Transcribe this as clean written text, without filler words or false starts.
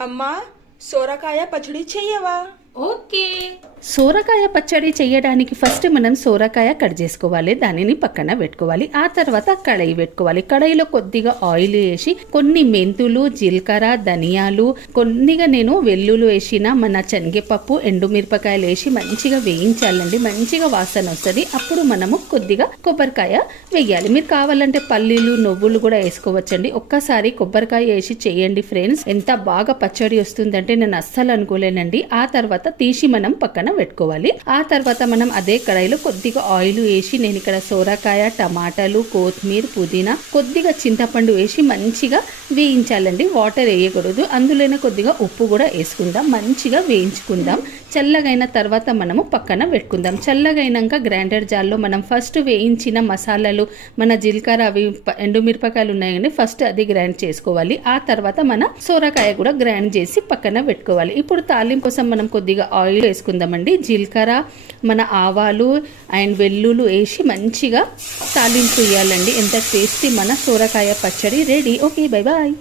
అమ్మా సోరకాయ పచ్చడి చెయ్యవా? ఓకే. సోరకాయ పచ్చడి చేయడానికి ఫస్ట్ మనం సోరకాయ కట్ చేసుకోవాలి, దానిని పక్కన పెట్టుకోవాలి. ఆ తర్వాత కడాయి పెట్టుకోవాలి. కడాయిలో కొద్దిగా ఆయిల్ వేసి కొన్ని మెంతులు, జీలకర్ర, ధనియాలు, కొన్నిగా నేను వెల్లుల్లి వేసిన మన శనగపప్పు, ఎండుమిరపకాయలు వేసి మంచిగా వేయించాలండి. మంచిగా వాసన వస్తుంది. అప్పుడు మనము కొద్దిగా కొబ్బరికాయ వేయాలి. మీరు కావాలంటే పల్లీలు, నువ్వులు కూడా వేసుకోవచ్చండి. ఒక్కసారి కొబ్బరికాయ వేసి చేయండి ఫ్రెండ్స్, ఎంత బాగా పచ్చడి వస్తుందంటే నేను అస్సలు అనుకోలేనండి. ఆ తర్వాత తీసి మనం పక్కన పెట్టుకోవాలి. ఆ తర్వాత మనం అదే కడాయిలో కొద్దిగా ఆయిల్ వేసి నేను ఇక్కడ సోరకాయ, టమాటాలు, కొత్తిమీర, పుదీనా, కొద్దిగా చింతపండు వేసి మంచిగా వేయించాలండి. వాటర్ వేయకూడదు. అందులోనే కొద్దిగా ఉప్పు కూడా వేసుకుందాం. మంచిగా వేయించుకుందాం. చల్లగైన తర్వాత మనము పక్కన పెట్టుకుందాం. చల్లగైనాక గ్రైండర్ జార్లో మనం ఫస్ట్ వేయించిన మసాలాలు, మన జీలకర్ర, అవి ఎండుమిరపకాయలు ఉన్నాయండి, ఫస్ట్ అది గ్రైండ్ చేసుకోవాలి. ఆ తర్వాత మన సోరకాయ కూడా గ్రైండ్ చేసి పక్కన పెట్టుకోవాలి. ఇప్పుడు తాలింపు కోసం మనం కొద్దిగా ఆయిల్ వేసుకుందామండి. జీలకర్ర, మన ఆవాలు అండ్ వెల్లుల్లి వేసి మంచిగా తాలింపు వేయాలండి. ఎంత టేస్టీ మన సోరకాయ పచ్చడి రెడీ. Okay, bye bye.